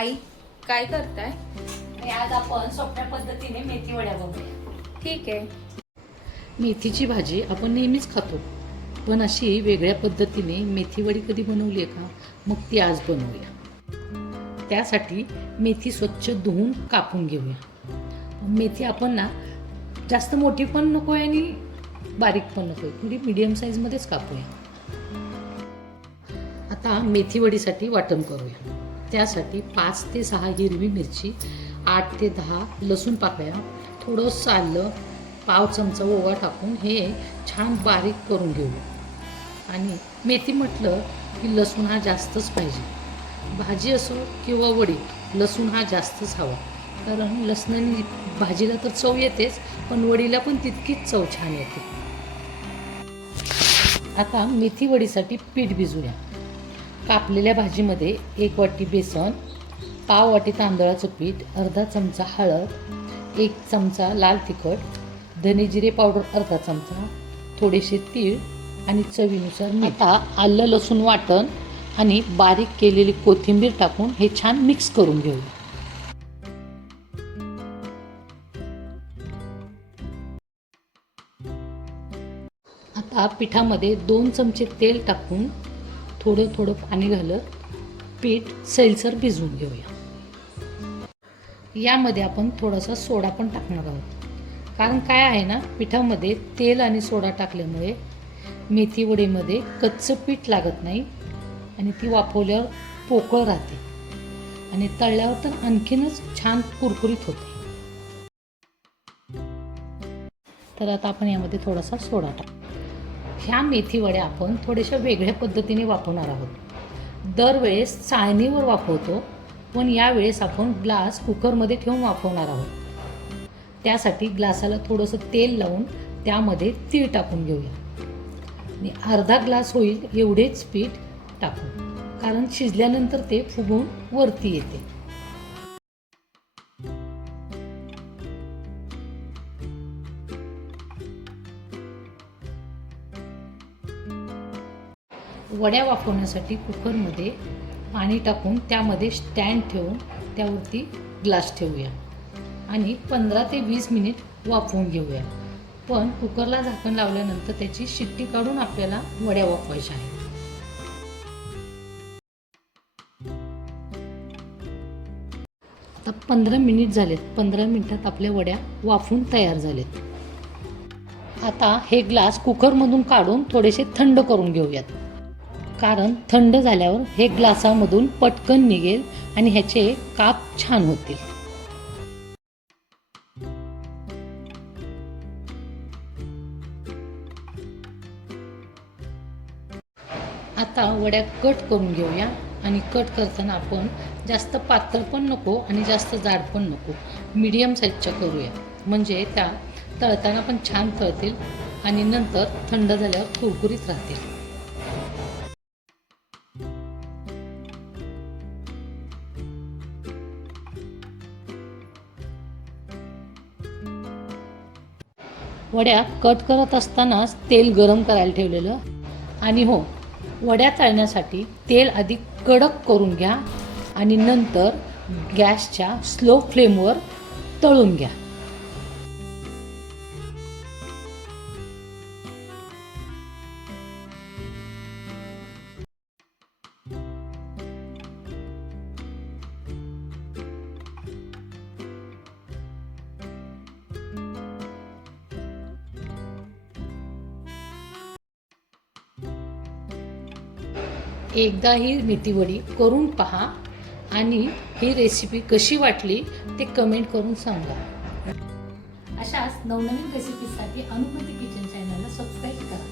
आई काय करताय? आणि आज आपण सोप्या पद्धतीने मेथी वड्या बनवूया. ठीक आहे. मेथीची भाजी आपण नेहमीच खातो, पण अशी वेगळ्या पद्धतीने मेथी वडी कधी बनवली आहे का? मग ती आज बनवूया. त्यासाठी मेथी स्वच्छ धुवून कापून घेऊया. मेथी आपण ना जास्त मोठी पण नको आहे आणि बारीक पण नको आहे, थोडी मीडियम साईजमध्येच कापूया. आता मेथी वडीसाठी वाटण करूया. त्यासाठी 5 ते 6 हिरवी मिरची, 8 ते 10 लसूण पाकळ्या, थोडंसं आलं, पाव चमचा ओवा टाकून हे छान बारीक करून घेऊया. आणि मेथी म्हटलं की लसूण हा जास्तच पाहिजे. भाजी असो किंवा वडी, लसूण हा जास्तच हवा, कारण लसणाने भाजीला तर चव येतेच, पण वडीला पण तितकीच चव छान येते. आता मेथी वडीसाठी पीठ भिजूया. कापलेल्या भाजीमध्ये 1 वाटी बेसन, पाव वाटी तांदळाचं पीठ, अर्धा चमचा हळद, 1 चमचा लाल तिखट, धने जिरे पावडर अर्धा चमचा, थोडेसे तीळ आणि चवीनुसार मीठ. आता आलं लसूण वाटण आणि बारीक केलेली कोथिंबीर टाकून हे छान मिक्स करून घेऊ. आता पिठामध्ये 2 चमचे तेल टाकून थोडं थोडं पाणी घालत पीठ सैलसर भिजवून घेऊया. यामध्ये आपण थोडासा सोडा पण टाकणार आहोत, कारण काय आहे ना, पिठामध्ये तेल आणि सोडा टाकल्यामुळे मेथी वडीमध्ये कच्चं पीठ लागत नाही आणि ती वाफवल्यावर पोकळ राहते आणि तळल्यावर तर आणखीनच छान कुरकुरीत होते. तर आता आपण यामध्ये थोडासा सोडा टाकू. ह्या मेथी वड्या आपण थोड्याशा वेगळ्या पद्धतीने वाफवणार आहोत. दरवेळेस चाळणीवर वाफवतो, पण यावेळेस आपण ग्लास कुकरमध्ये ठेवून वाफवणार आहोत. त्यासाठी ग्लासाला थोडंसं तेल लावून त्यामध्ये तीळ टाकून घेऊया आणि अर्धा ग्लास होईल एवढेच पीठ टाकू, कारण शिजल्यानंतर ते फुगून वरती येते. वड्या वाफवण्यासाठी कुकरमध्ये पाणी टाकून त्यामध्ये स्टँड ठेवून त्यावरती ग्लास ठेवूया आणि 15 ते 20 मिनिट वाफवून घेऊया. पण कुकरला झाकण लावल्यानंतर त्याची शिट्टी काढून आपल्याला वड्या वाफवायच्या आहेत. आता 15 मिनिट झालेत. 15 मिनिटात आपल्या वड्या वाफवून तयार झालेत. आता हे ग्लास कुकरमधून काढून थोडेसे थंड करून घेऊयात, कारण थंड झाल्यावर हे ग्लासामधून पटकन निघेल आणि ह्याचे काप छान होतील. आता वड्या कट करून घेऊया आणि कट करताना आपण जास्त पातळ पण नको आणि जास्त जाड पण नको, मीडियम साईजच्या करूया, म्हणजे त्या तळताना पण छान तळतील आणि नंतर थंड झाल्यावर कुरकुरीत राहतील. वड्या कट करत असतानाच तेल गरम करायला ठेवलेलं. आणि हो, वड्या तळण्यासाठी तेल आधी कडक करून घ्या आणि नंतर गॅसच्या स्लो फ्लेमवर तळून घ्या. एकदा ही मेथी वडी करून पहा आणि ही रेसिपी कशी वाटली ते कमेंट करून सांगा. अशाच नवनवीन रेसिपीसाठी अनुकृती किचन चॅनलला सबस्क्राईब करा.